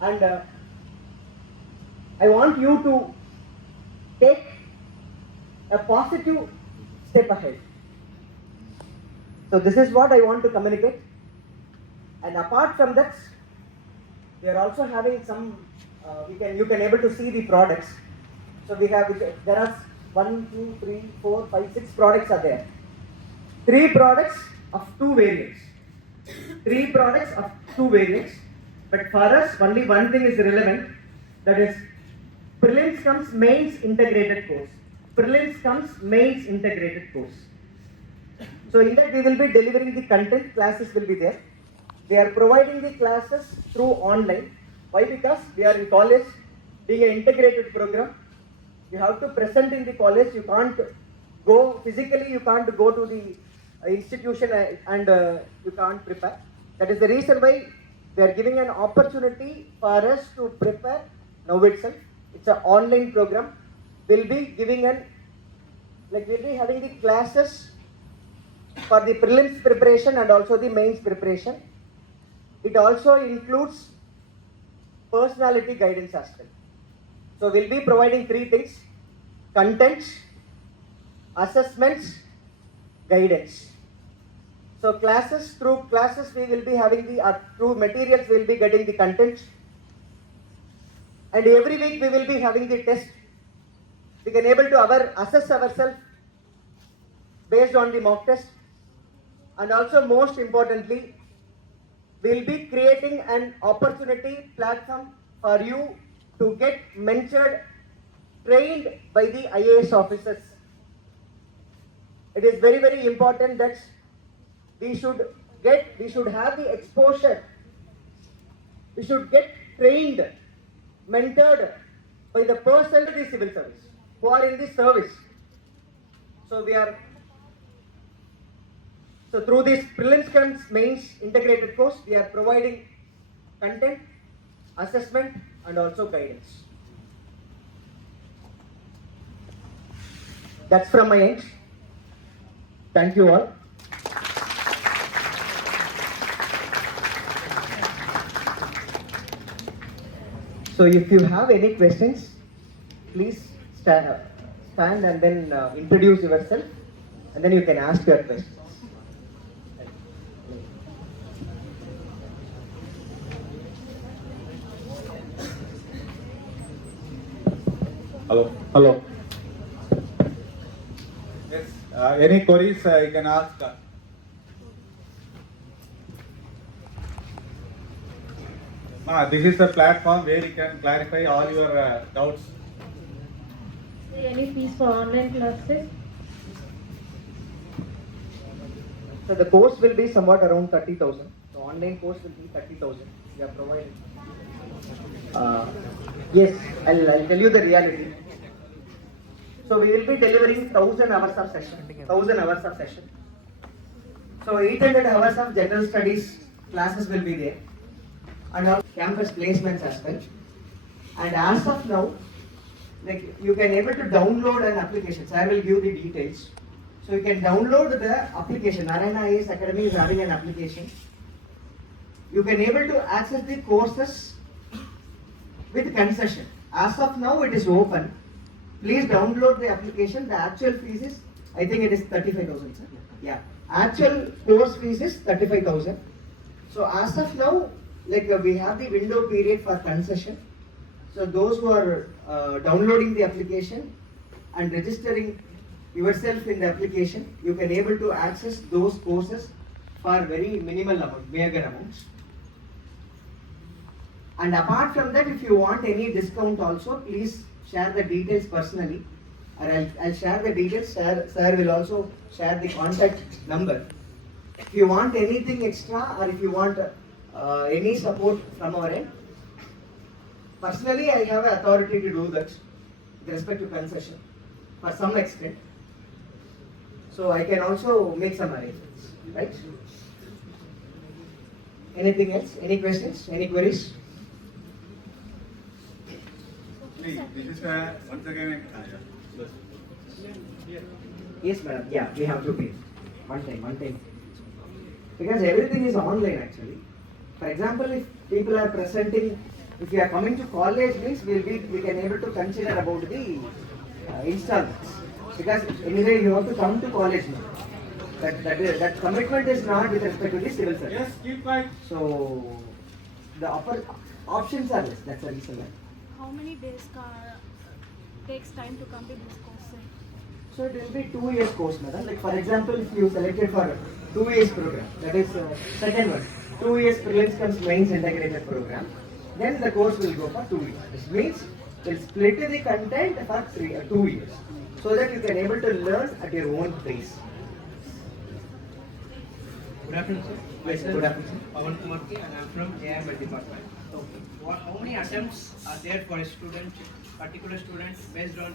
and I want you to take a positive step ahead. So this is what I want to communicate. And apart from that, we are also having some, you can able to see the products. So there are 1, 2, 3, 4, 5, 6 products are there. 3 products of 2 variants. But for us, only one thing is relevant. That is, prelims comes mains integrated course. So in that we will be delivering the content, classes will be there. We are providing the classes through online. Why? Because we are in college, being an integrated program. You have to present in the college. You can't go physically, you can't go to the institution and you can't prepare. That is the reason why we are giving an opportunity for us to prepare now itself. It's an online program. We'll be having the classes for the prelims preparation and also the mains preparation. It also includes personality guidance as well. So we'll be providing 3 things: content, assessments, guidance. So through classes we will be having through materials we will be getting the content, and every week we will be having the test. We can able to assess ourselves based on the mock test, and also most importantly, we will be creating an opportunity platform for you to get mentored, trained by the IAS officers. It is very, very important that we should have the exposure. We should get trained, mentored by the person in the civil service who are in the service. So through this prelims comes mains integrated course, we are providing content, assessment, and also guidance. That's from my end. Thank you all. So if you have any questions, please stand and then introduce yourself, and then you can ask your questions. Hello. Yes. Any queries you can ask. This is the platform where you can clarify all your doubts. Any fees for online classes? So the course will be somewhat around 30,000. The online course will be 30,000. We are providing. Yes, I'll tell you the reality. So we will be delivering 1,000 hours of session. 1,000 hours of session. So 800 hours of general studies classes will be there, and our campus placements as well. And as of now, like you can able to download an application. So I will give the details. So you can download the application. Narayana IAS Academy is having an application. You can able to access the courses with concession. As of now, it is open. Please download the application. The actual fees is, I think it is 35,000, sir. Yeah. Actual course fees is 35,000. So as of now, like we have the window period for concession. So those who are downloading the application and registering yourself in the application, you can able to access those courses for very minimal amount, meager amounts. And apart from that, if you want any discount also, please share the details personally. Or I'll share the details. Sir will also share the contact number. If you want anything extra or if you want any support from our end, personally I have authority to do that with respect to concession for some extent. So I can also make some arrangements, right? Anything else? Any questions? Any queries? This is once again. Yes, madam. Yeah, we have to pay. One time. Because everything is online actually. For example, if people are presenting, if you are coming to college means we can able to consider about the installments. Because anyway you have to come to college now. That commitment is not with respect to the civil service. Yes, keep quiet. So the options are less. That's the reason. How many days takes time to complete this course? So it will be 2 years course, madam. Like for example, if you selected for 2 years program, that is second one, 2 years prelims comes mains integrated program, then the course will go for 2 years. This means we'll split the content for 2 years, so that you can able to learn at your own pace. Good afternoon, sir. Yes, good afternoon. Pawan Kumar K, and I am from AIML department. So, how many attempts are there for a student, particular student, based on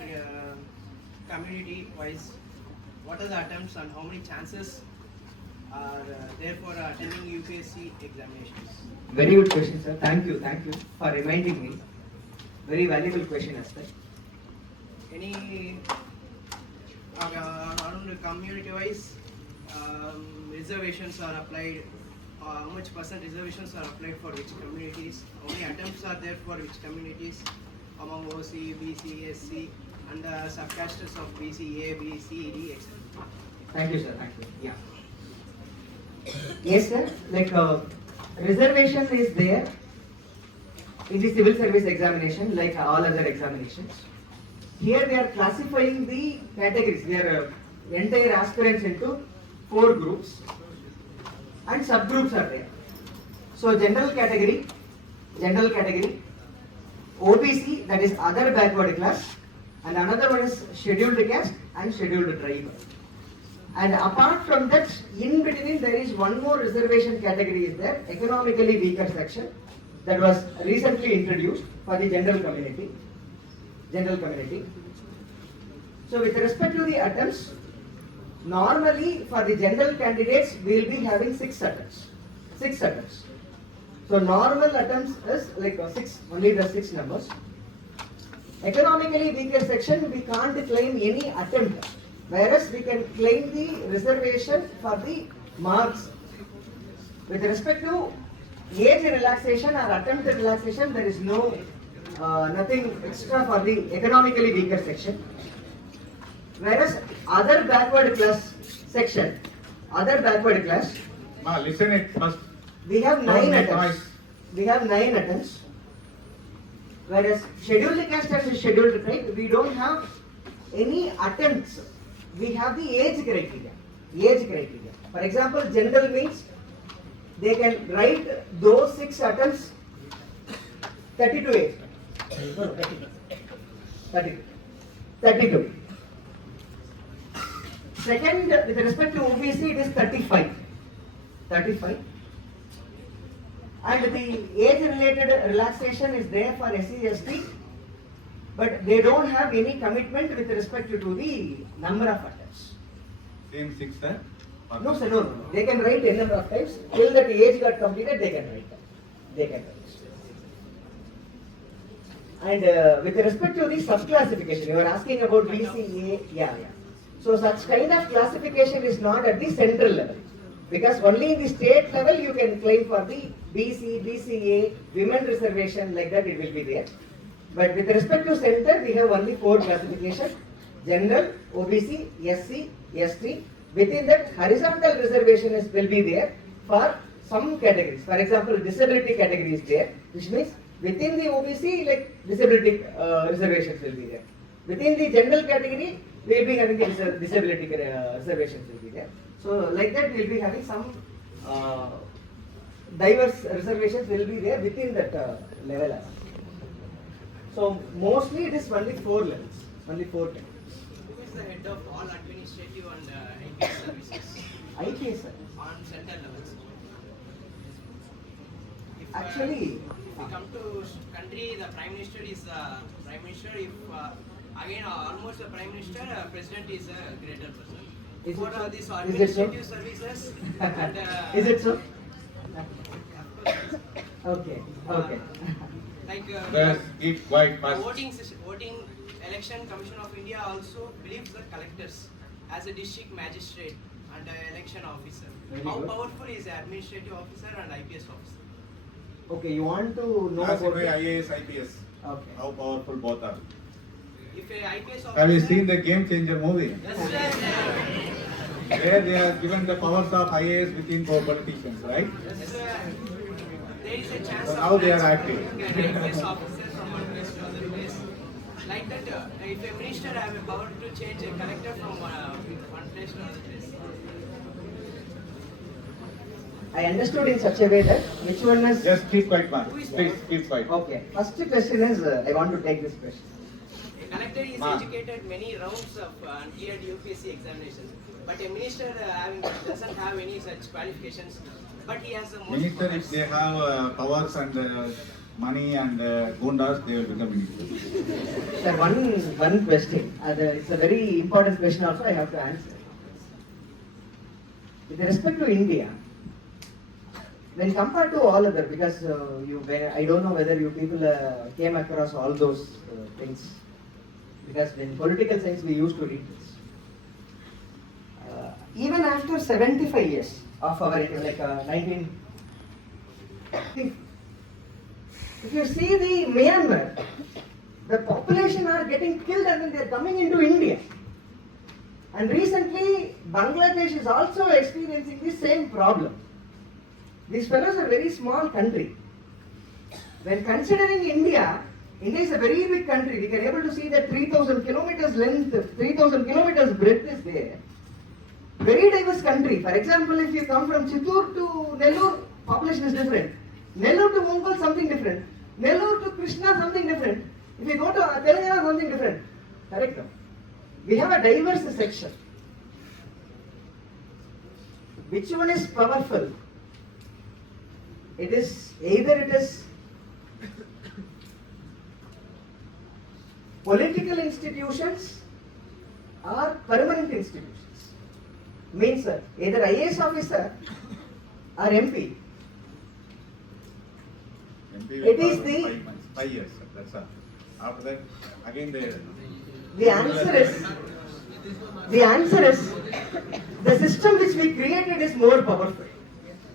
community-wise? What are the attempts and how many chances are there for attending UPSC examinations? Very good question, sir. Thank you for reminding me. Very valuable question as well. Any around community-wise reservations are applied? How much percent reservations are applied for which communities? How many attempts are there for which communities among OC, BC, SC, and the subcastes of BC, A, B, C, D, etc.? Thank you, sir. Thank you. Yeah. Yes, sir. Like reservation is there in the civil service examination, like all other examinations. Here we are classifying the categories. We are entire aspirants into 4 groups, and subgroups are there. So general category, OBC, that is other backward class, and another one is scheduled caste and scheduled tribe. And apart from that, in between there is one more reservation category is there, economically weaker section, that was recently introduced for the general community. So with respect to the attempts, normally for the general candidates we will be having 6 attempts. So normal attempts is like 6, only the 6 numbers. Economically weaker section we can't claim any attempt, whereas we can claim the reservation for the marks. With respect to age relaxation or attempt relaxation, there is no nothing extra for the economically weaker section. Whereas other backward class section, Listen it first. we have Don't 9 make attempts. noise. We have 9 attempts. Whereas scheduled caste and scheduled tribe, we don't have any attempts. We have the age criteria. For example, general means they can write those 6 attempts 32 age. No, 32. 32. 32. Second, with respect to OBC, it is 35. 35. And the age-related relaxation is there for SC/ST, but they don't have any commitment with respect to the number of attempts. Same 6, sir? No, sir, no. They can write n number of times. Till that age got completed, they can write that. They can write. And with respect to the sub-classification, you are asking about BCA, yeah. So such kind of classification is not at the central level. Because only in the state level you can claim for the BC, BCA, women reservation, like that it will be there. But with respect to center, we have only 4 classifications: general, OBC, SC, ST. Within that, horizontal reservation will be there for some categories. For example, disability category is there, which means within the OBC, like disability reservations will be there. Within the general category, we will be having the disability reservations will be there. So like that, we will be having some diverse reservations will be there within that level. So mostly it is only 4 levels, only 4 categories. Who is the head of all administrative and IPS services IPS, sir. on center levels? If, Actually, if we come to country, the prime minister is the prime minister. If again almost the prime minister, president is a greater person. Is it For so? these Is it so? administrative services and is it so? of Okay, okay. like Just keep quiet, the first. voting election commission of India also believes the collectors as a district magistrate and election officer. Very How good. powerful is the administrative officer and IPS officer? Okay, you want to know about Classify it? IAS, IPS. Okay. How powerful both are. If a IPS officer, Have you seen the Game Changer movie? Yes, sir. There they are given the powers of IAS within politicians, right? Yes, sir. There is a chance So of now they are transferring active. an IPS officer from one place to other place. Like that, if a minister have a power to change a collector from one place to other place. I understood in such a way that which one is... Just keep quiet, man. Who is Please keep quiet. Okay, first question is, I want to take this question. A collector is Ma. educated many rounds of cleared UPSC examinations, but a minister doesn't have any such qualifications, but he has the most Minister, if they have powers and money and gundas, they will become minister. Sir, one question. It's a very important question also I have to answer. With respect to India, when compared to all other, because I don't know whether you people came across all those things, because in political science we used to read this. Even after 75 years of our, like 19... If you see the Myanmar, the population are getting killed and then they are coming into India. And recently, Bangladesh is also experiencing the same problem. These fellows are very small country. When considering India, India is a very big country. We can able to see that 3,000 kilometers length, 3,000 kilometers breadth is there. Very diverse country. For example, if you come from Chittoor to Nellore, population is different. Nellore to Ongole, something different. Nellore to Krishna, something different. If you go to Telangana, something different. Correct? We have a diverse section. Which one is powerful? It is political institutions or permanent institutions. Means either IAS officer or MP. MP It will is power the- 5 months, 5 years, sir, that's all. After that, again they... The answer is the system which we created is more powerful.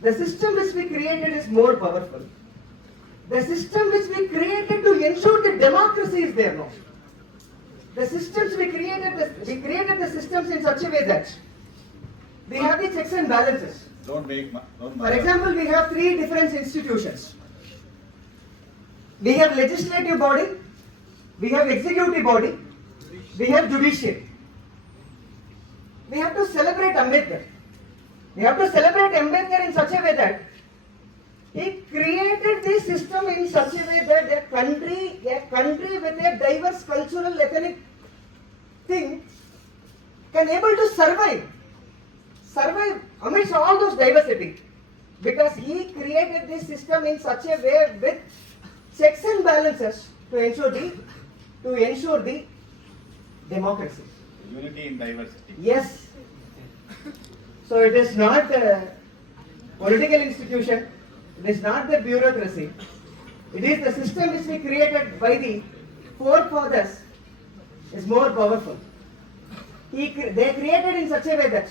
The system which we created is more powerful. The system which we created to ensure that democracy is there now. The systems we created the systems in such a way that we have the checks and balances. Don't For example, we have 3 different institutions. We have legislative body, we have executive body, we have judiciary. We have to celebrate Ambedkar. We have to celebrate Ambedkar in such a way that He created this system in such a way that a country with a diverse cultural ethnic thing can able to survive amidst all those diversity, because he created this system in such a way with checks and balances to ensure the democracy. Unity in diversity. Yes. So it is not a political institution, it is not the bureaucracy, it is the system which we created by the forefathers is more powerful. They created in such a way that,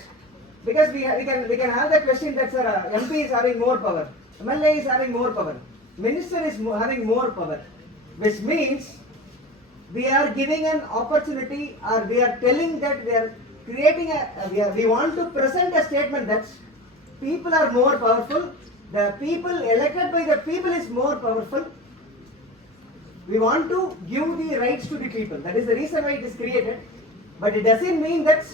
because we can have the question that sir, MP is having more power, MLA is having more power, Minister is having more power, which means we are giving an opportunity, or we are telling that we are creating we want to present a statement that people are more powerful, the people elected by the people is more powerful. We want to give the rights to the people. That is the reason why it is created. But it doesn't mean that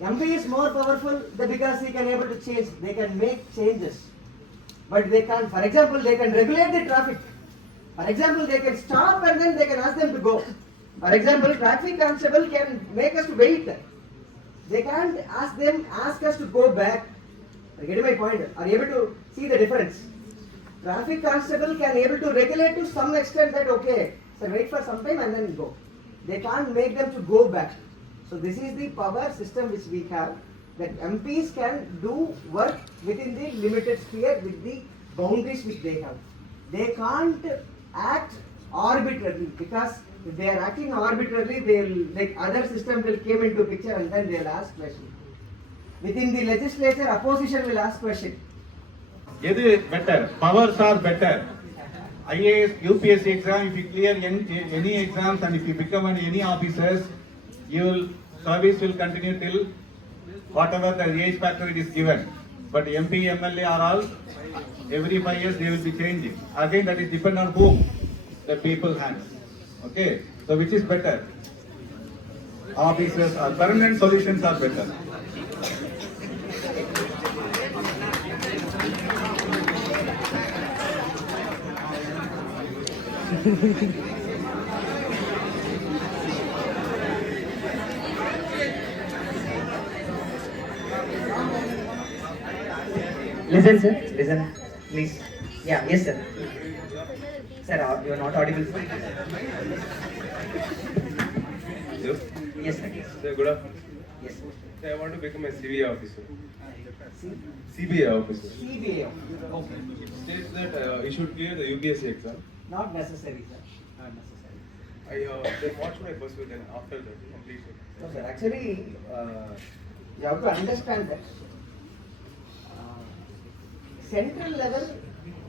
MP is more powerful because he can able to change. They can make changes. But they can't, for example, they can regulate the traffic. For example, they can stop and then they can ask them to go. For example, traffic constable can make us to wait. They can't ask us to go back. Are you getting my point? Are you able to see the difference? Traffic constable can able to regulate to some extent that okay, so wait for some time and then go. They can't make them to go back. So this is the power system which we have, that MPs can do work within the limited sphere with the boundaries which they have. They can't act arbitrarily, because if they are acting arbitrarily, they'll, like other system will come into picture and then they'll ask question. Within the legislature, opposition will ask question. Edu better? Powers are better. IAS, UPSC exam, if you clear any exams and if you become any officers, your service will continue till whatever the age factor it is given. But MP, MLA are all, every 5 years they will be changing. Again, that is depend on whom? The people hands. Okay, so which is better? Officers or permanent solutions are better. Listen, sir. Listen, please. Yeah. Yes, sir. Sir, you are not audible, sir. Hello? Yes, sir. Sir, good afternoon. Yes, sir. Sir, I want to become a CBA officer. CBA officer. CBA. Okay. It states that you should clear the UPSC exam. Not necessary, sir. Not necessary. Then what should I pursue then after the completion? No, sir. Actually, you have to understand that central level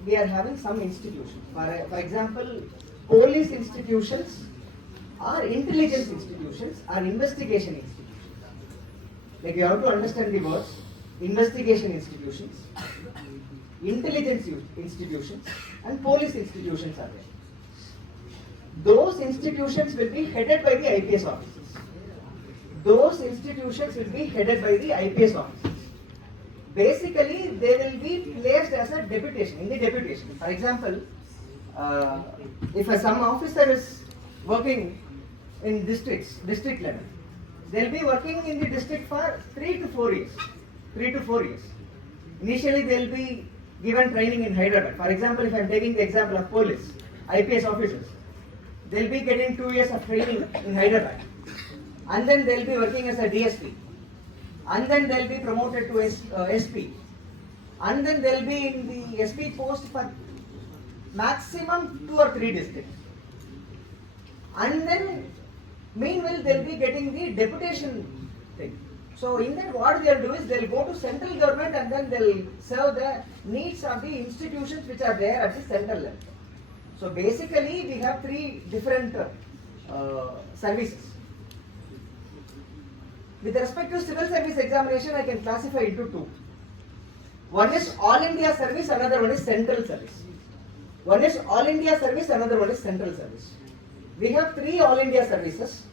we are having some institutions. For example, police institutions, or intelligence institutions, or investigation institutions. Like you have to understand the words. Investigation institutions, intelligence institutions, and police institutions are there. Those institutions will be headed by the IPS officers. Those institutions will be headed by the IPS officers. Basically, they will be placed as a deputation, in the deputation. For example, if some officer is working in district level, they'll be working in the district for 3 to 4 years. 3 to 4 years. Initially, they'll be given training in Hyderabad. For example, if I'm taking the example of police, IPS officers, they'll be getting 2 years of training in Hyderabad. And then they'll be working as a DSP. And then they'll be promoted to SP. And then they'll be in the SP post for maximum 2 or 3 districts. And then, meanwhile, they'll be getting the deputation thing. So in that, what they'll do is they'll go to central government and then they'll serve the needs of the institutions which are there at the central level. So basically, we have 3 different services. With respect to civil service examination, I can classify into 2. One is All India service, another one is central service. One is All India service, another one is central service. We have 3 All India services.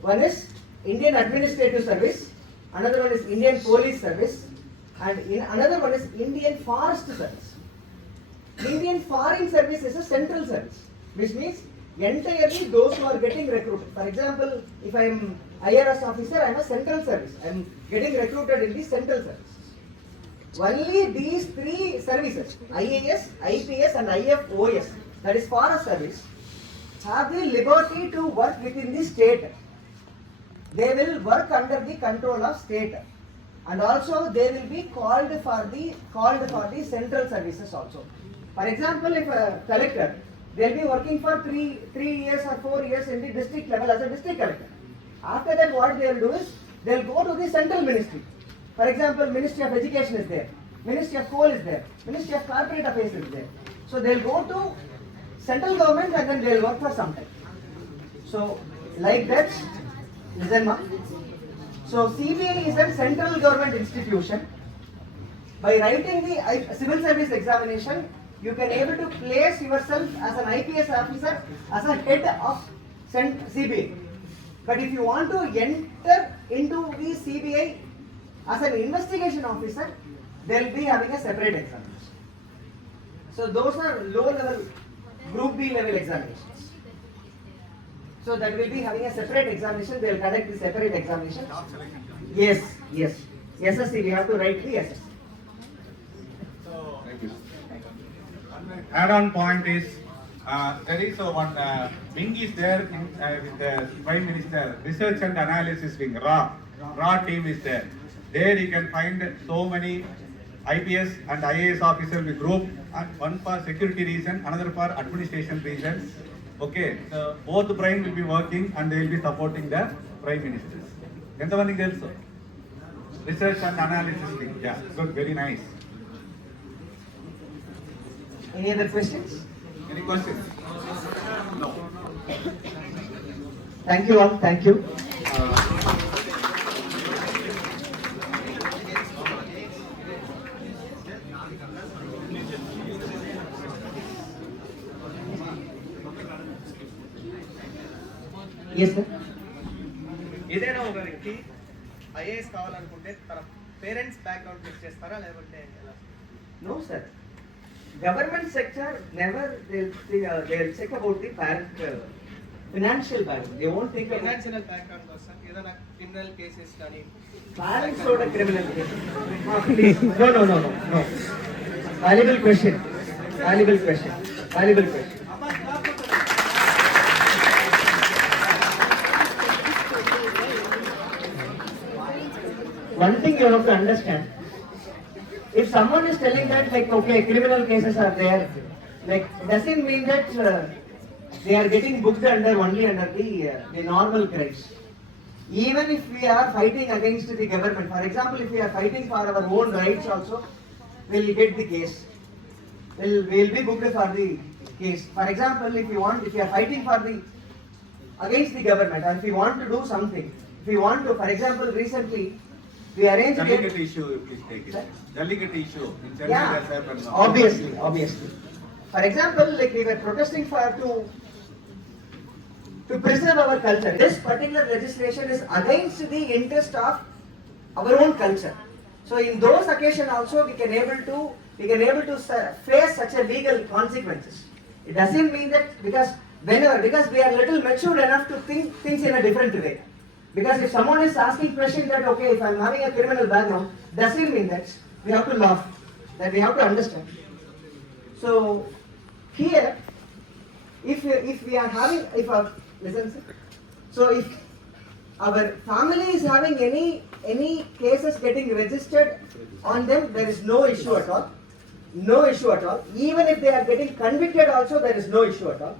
One is Indian Administrative Service, another one is Indian Police Service, and another one is Indian Forest Service. Indian Foreign Service is a central service, which means entirely those who are getting recruited. For example, if I am IRS officer, I am a central service. I am getting recruited in the central service. Only these three services, IAS, IPS and IFOS, that is Forest Service, have the liberty to work within the state. They will work under the control of state, and also they will be called for the central services also. For example, if a collector, they will be working for 3 years or 4 years in the district level as a district collector. After that, what they will do is they will go to the central ministry. For example, Ministry of Education is there, Ministry of Coal is there, Ministry of Corporate Affairs is there. So they will go to central government and then they will work for some time. So like that, listen ma. So CBI is a central government institution. By writing the civil service examination, you can able to place yourself as an IPS officer, as a head of CBI. But if you want to enter into the CBI as an investigation officer, they will be having a separate examination. So those are low level, group B level examinations. So that will be having a separate examination, they will conduct the separate examination. Yes. SSC, we have to write the SSC. Thank you. Add-on point is, there is one wing is there with the Prime Minister, Research and Analysis wing, RA team is there. There you can find so many IPS and IAS officers with group, and one for security reason, another for administration reasons. Okay, so both the brain will be working and they will be supporting the Prime Ministers. Enthavani else? Research and Analysis wing, yeah, good, very nice. Any other questions? Any questions? No. Thank you all, thank you. Yes sir. ఏదైనా ఒక వ్యక్తి IAS కావాలనుకుంటే తన parents background check చేస్తారా లేదంటే ఎలా? No sir. Government sector never they'll check about the parent financial background. They won't think about financial background కోసం ఏదైనా క్రిమినల్ కేసెస్ కానీ parents or criminal case. No. Valuable question. One thing you have to understand, if someone is telling that like okay criminal cases are there, like doesn't mean that they are getting booked only under the normal crimes. Even if we are fighting against the government, for example, if we are fighting for our own rights also, we will get the case. We will be booked for the case. For example, if you are fighting against the government, or if you want to do something, if you want to, for example, recently we arranged Jallikattu issue, please take it. Jallikattu issue in Chennai has happened now. Obviously. For example, like we were protesting to preserve our culture. This particular legislation is against the interest of our own culture. So in those occasions also we can able to face such a legal consequences. It doesn't mean that because we are little matured enough to think things in a different way. Because if someone is asking question that okay, if I am having a criminal background, doesn't mean that we have to laugh, that we have to understand. So here, if we are having, listen sir. So if our family is having any cases getting registered on them, there is no issue at all. Even if they are getting convicted also, there is no issue at all.